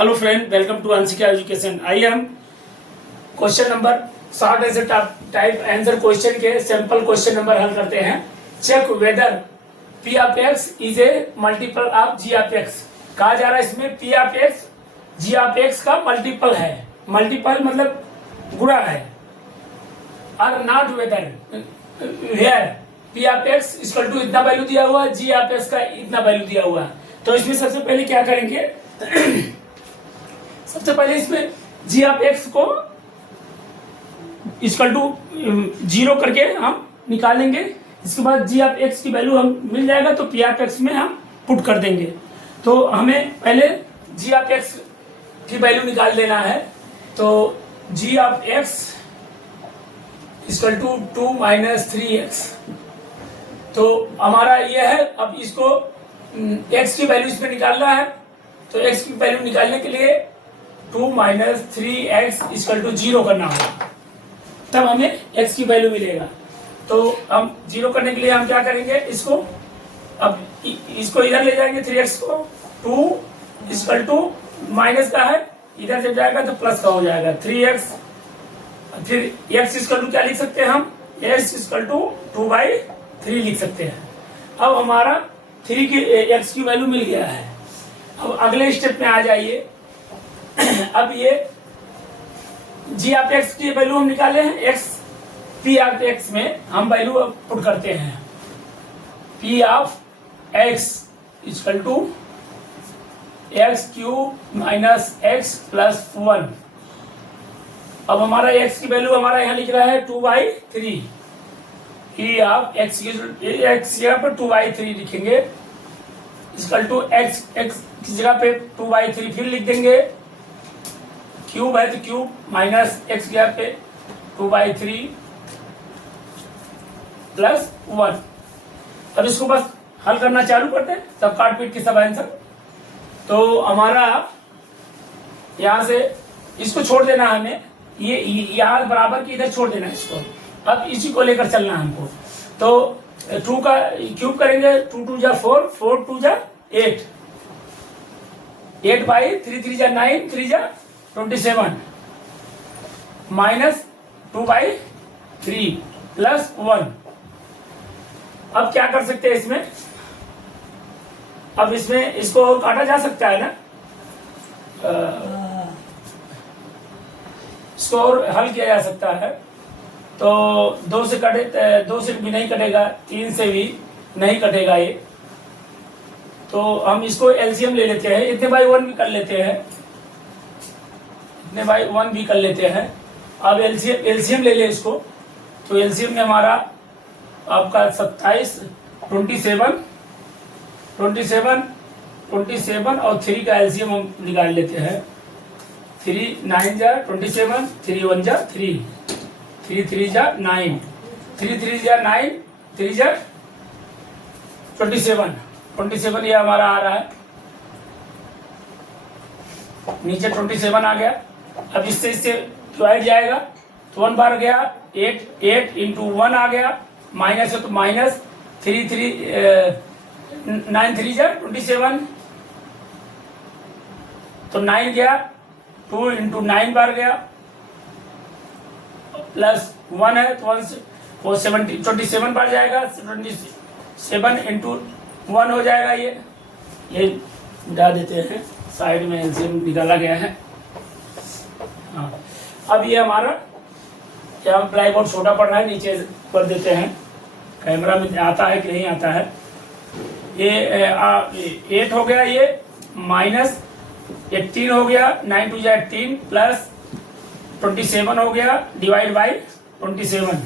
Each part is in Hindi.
Hello friend, welcome to Anshika education. आइए हम क्वेश्चन नंबर 60 ऐसे टाइप आंसर क्वेश्चन के सैंपल क्वेश्चन नंबर हल करते हैं। Check whether P of x is a multiple of g of x. कहा जा रहा है इसमें P of x g of x का मल्टीपल है। मल्टीपल मतलब गुणा है। और not whether where P of x equal to इतना वैल्यू दिया हुआ, जी ऑफ एक्स का इतना वैल्यू दिया हुआ। तो इसमें सबसे पहले क्या करेंगे सबसे पहले इसमें जी ऑफ एक्स को इक्वल टू 0 करके हम निकालेंगे। इसके बाद जी ऑफ एक्स की वैल्यू हम मिल जाएगा तो पी ऑफ एक्स में हम पुट कर देंगे। तो हमें पहले जी ऑफ एक्स की वैल्यू निकाल देना है। तो g of x equal to 2 - 3x। तो हमारा ये है। अब इसको x की वैल्यू इसमें निकालना है। तो x की वैल्यू निकालने के लिए 2 - 3x इक्वल टू 0 करना होगा, तब हमें x की वैल्यू मिलेगा। तो हम 0 करने के लिए हम क्या करेंगे, इसको अब इसको इधर ले जाएंगे 3x को। 2 इक्वल टू माइनस का है, इधर जब जाएगा तो प्लस का हो जाएगा 3x। फिर x इक्वल टू क्या लिख सकते हैं हम, x इक्वल टू 2/3 लिख सकते हैं। अब हमारा 3 की x की वैल्यू मिल गया है। अब अगले स्टेप में आ जाइए। अब ये जी ऑफ एक्स की वैल्यू हम निकाले हैं। एक्स पी ऑफ एक्स में हम वैल्यू पुट करते हैं। P of x equal to x³ - x + 1। अब हमारा x की वैल्यू हमारा यहाँ लिख रहा है 2/3। पी ऑफ एक्स यहाँ पर 2/3 लिखेंगे इक्वल टू x की जगह पे 2/3 फिर लिख देंगे। क्यूब है तो क्यूब माइनस x की जगह पे 2/3 + 1। अब इसको बस हल करना चालू करते हैं, सब काट पीट के सब आंसर। तो हमारा यहाँ से इसको छोड़ देना है हमें, ये यहाँ बराबर की इधर छोड़ देना है इसको। अब इसी को लेकर चलना है हमको। तो 2 का क्यूब करेंगे, 2 × 2 = 4, 4 × 2 = 8, 8/3, 3 × 9, 3 × 27 माइनस 2/3 + 1। अब क्या कर सकते हैं इसमें, अब इसमें इसको और काटा जा सकता है ना, इसको और हल किया जा सकता है। तो 2 से कटे, 2 से भी नहीं कटेगा, 3 से भी नहीं कटेगा ये। तो हम इसको एलसीएम ले लेते हैं, इतने बाई 1 भी कर लेते हैं, इतने बाई 1 भी कर लेते हैं। अब एलसीएम ले ले इसको। तो एलसीएम में हमारा आपका 27, 27 और 3 का एलसीएम हम निकाल लेते हैं। 3 × 9 = 27, 3 × 1 = 3, 3 × 3 = 9, 3 × 3 = 9, 3 × 27 ये हमारा आ रहा है। नीचे 27 आ गया। अब इससे डिवाइड जाएगा तो 1 बार गया, 8 × 1 आ गया, माइनस है तो माइनस 3 9 3 = 27, तो 9 गया, 2 × 9 बार गया, प्लस 1 है तो 1 से वो 27 बार जाएगा, 27 × 1 हो जाएगा। ये डाल देते हैं साइड में, एलसीएम निकाला गया है। हाँ, अब ये हमारा क्या ब्लैक बोर्ड छोटा पड़ रहा है, नीचे कर देते हैं। कैमरा में आता है कि नहीं आता है। ये 8 हो गया, ये माइनस 18 हो गया, 9 × 2 = 18 प्लस 27 हो गया, डिवाइड बाई 27।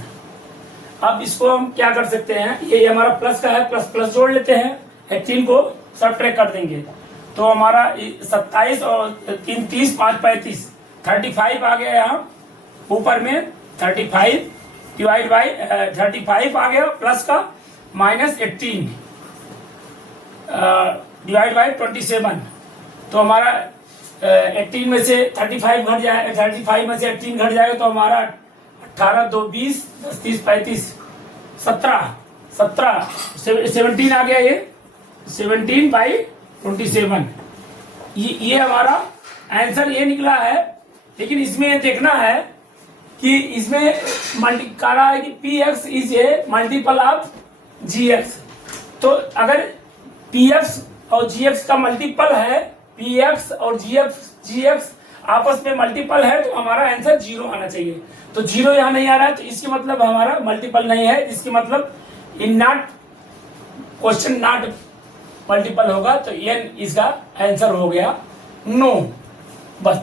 अब इसको हम क्या कर सकते हैं, ये हमारा प्लस का है, प्लस प्लस जोड़ लेते हैं, 18 को सबट्रैक्ट कर देंगे। तो हमारा 27 और 3 30, 5 35, 35 आ गया यहाँ ऊपर में। 35 डिवाइड बाई 35 आ गया प्लस का, माइनस 18 डिवाइड बाई 27। तो हमारा 18 में से 35 घट जाएगा, 35 में से 18 घट जाएगा तो हमारा 18 2 20, 10 30 35 17 17 आ गया। ये 17/27 ये हमारा आंसर ये निकला है, लेकिन इसमें देखना है कि इसमें मल्टी कह रहा है कि P x is a multiple of g x. तो अगर पी एक्स और जी एक्स का मल्टीपल है, पी एक्स और जी एक्स आपस में मल्टीपल है, तो हमारा आंसर 0 आना चाहिए। तो 0 यहाँ नहीं आ रहा है, तो इसकी मतलब हमारा मल्टीपल नहीं है, इसकी मतलब in not question not multiple होगा। तो ये इसका आंसर हो गया नो। बस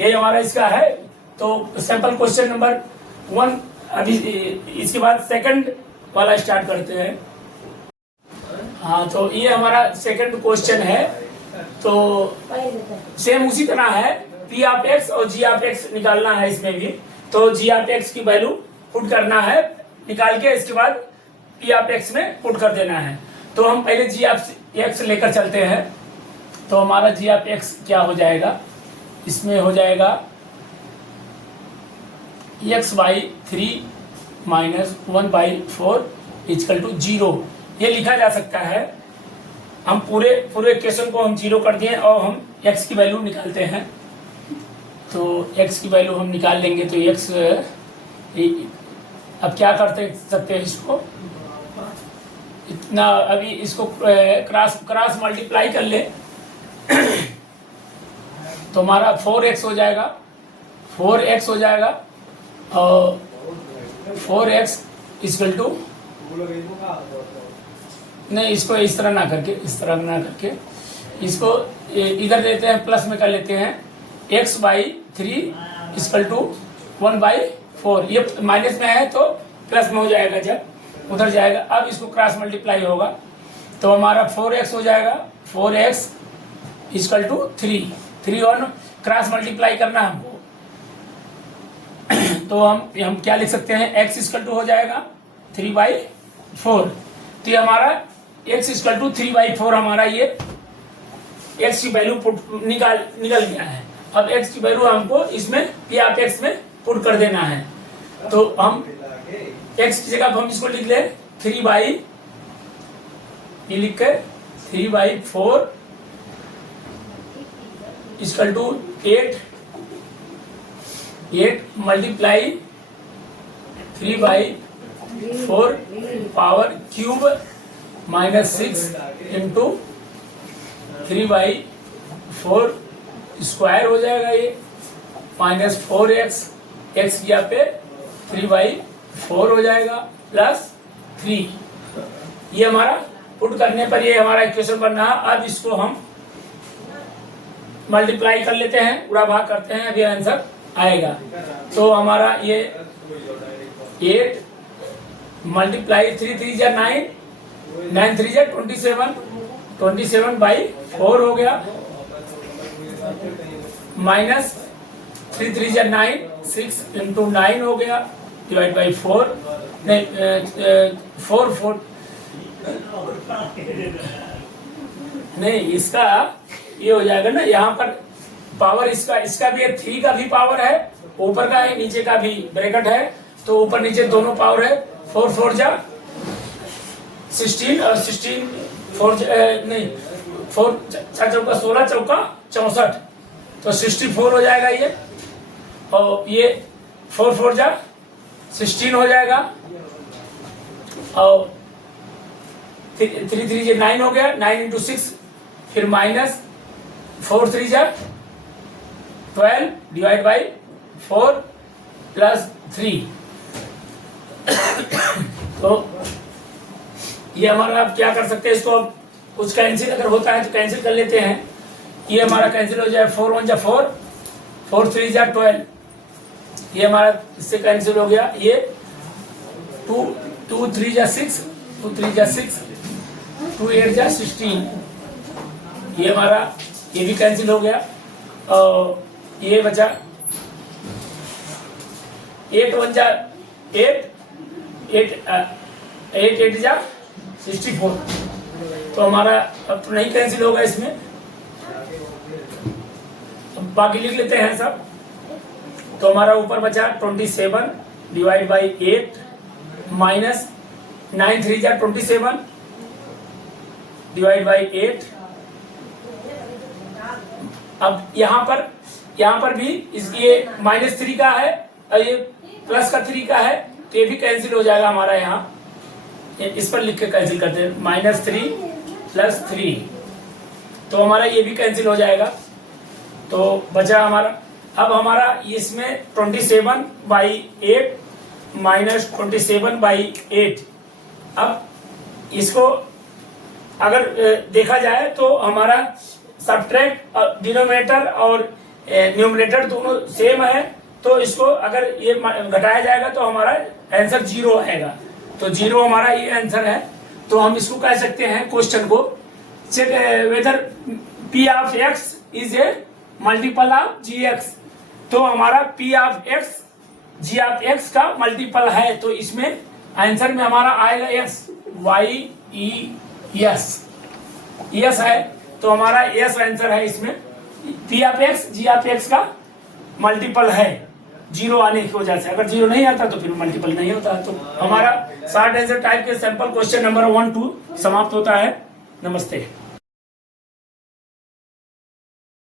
ये हमारा इसका है। तो सैंपल क्वेश्चन नंबर 1 अभी, इसके बाद सेकंड वाला स्टार्ट करते हैं। हाँ, तो ये हमारा सेकंड क्वेश्चन है। तो सेम उसी तरह है, पी ऑफ एक्स और जी ऑफ एक्स निकालना है इसमें भी। तो जी ऑफ एक्स की वैल्यू पुट करना है निकाल के, इसके बाद पी ऑफ एक्स में पुट कर देना है। तो हम पहले जी ऑफ एक्स लेकर चलते हैं। तो हमारा जी ऑफ एक्स क्या हो जाएगा, इसमें हो जाएगा x by 3 minus 1/4 equal to 0। ये लिखा जा सकता है। हम पूरे इक्वेशन को हम 0 कर दिए और हम x की वैल्यू निकालते हैं। तो x की वैल्यू हम निकाल लेंगे। तो x अब क्या करते सकते हैं इसको, इतना अभी इसको क्रॉस मल्टीप्लाई कर ले तो हमारा 4x हो जाएगा, 4x हो जाएगा। और 4x इक्वल टू, नहीं इसको इस तरह ना करके, इस तरह ना करके इसको इधर लेते हैं, प्लस में कर लेते हैं। x by 3 equal to 1/4। ये माइनस में है तो प्लस में हो जाएगा, जब उधर जाएगा। अब इसको क्रॉस मल्टीप्लाई होगा तो हमारा 4x हो जाएगा, 4x इक्वल टू 3 और क्रॉस मल्टीप्लाई करना हमको। तो हम क्या लिख सकते हैं, x इक्वल टू हो जाएगा 3/4। तो ये हमारा x इक्वल टू 3/4 हमारा ये x की वैल्यू निकल गया है। अब x की वैल्यू हमको इसमें p ऑफ x में पुट कर देना है। तो हम x की जगह हम इसको लिख ले 3/, ये लिख कर 3/4 equal to 8 multiply 3/4 power cube minus 6 into 3/4 square हो जाएगा। ये माइनस 4x, x यहाँ पे 3/4 हो जाएगा प्लस 3। ये हमारा पुट करने पर ये हमारा इक्वेशन बन रहा। अब इसको हम मल्टीप्लाई कर लेते हैं, पूरा भाग करते हैं, अभी आंसर आएगा। तो हमारा ये 8 मल्टीप्लाई 3 3 जा 9, 9 3 जा 27, 27/4 हो गया। माइनस 3 3 जा 9, 6 इंटू 9 हो गया, डिवाइड बाई 4, नहीं 4 नहीं, इसका ये हो जाएगा ना, यहाँ पर पावर इसका भी है, 3 का भी पावर है, ऊपर का है, नीचे का भी ब्रैकेट है, तो ऊपर नीचे दोनों पावर है। 4 4 जा 16 और 16 4 नहीं 4 4 चौका 16 चौका 64, तो 64 हो जाएगा ये। और ये 4 4 जा 16 हो जाएगा, और 3 3 जा 9 हो गया, 9 इंटू 6, फिर माइनस 4 3 जा 12 डिवाइड बाई 4 प्लस 3। तो ये हमारा आप क्या कर सकते हैं, इसको कुछ कैंसिल अगर होता है तो कैंसिल कर लेते हैं। ये हमारा कैंसिल हो जाए, 4 1 जा 4, 4 3 जा 12, ये हमारा इससे कैंसिल हो गया। ये 2 3 जा 6, 2 3 जा 6, 2 8 जा 16, ये हमारा ये भी कैंसिल हो गया। और ये बचा 8 1 जा 8, 8 8 जा 64, तो हमारा अब तो नहीं कैंसिल होगा इसमें। अब बाकी लिख लेते हैं सब। तो हमारा ऊपर बचा 27 डिवाइड बाई 8 माइनस 9 3 जा 27 डिवाइड बाई 8, अब यहाँ पर भी ये -3 का है और ये प्लस का 3 का है, तो ये भी कैंसिल हो जाएगा हमारा। यहाँ इस पर लिख के कैंसिल करते हैं, -3 + 3, तो हमारा ये भी कैंसिल हो जाएगा। तो बचा हमारा, अब हमारा इसमें 27/8 -27/8। अब इसको अगर देखा जाए तो हमारा सब्ट्रैक्ट डिनोमिनेटर और न्यूमरेटर दोनों सेम है, तो इसको अगर ये घटाया जाएगा तो हमारा आंसर 0 आएगा। तो 0 हमारा ये आंसर है। तो हम इसको कह सकते हैं, क्वेश्चन को check whether P of x is a multiple of gx। तो हमारा P of x g of x का मल्टीपल है, तो इसमें आंसर में हमारा आएगा s, y e s, yes है। तो हमारा यस आंसर है इसमें। P of x g of x का मल्टीपल है 0 आने की वजह से। अगर 0 नहीं आता तो फिर मल्टीपल नहीं होता। तो हमारा शॉर्ट आंसर टाइप के सैंपल क्वेश्चन नंबर 1 2 समाप्त होता है। नमस्ते।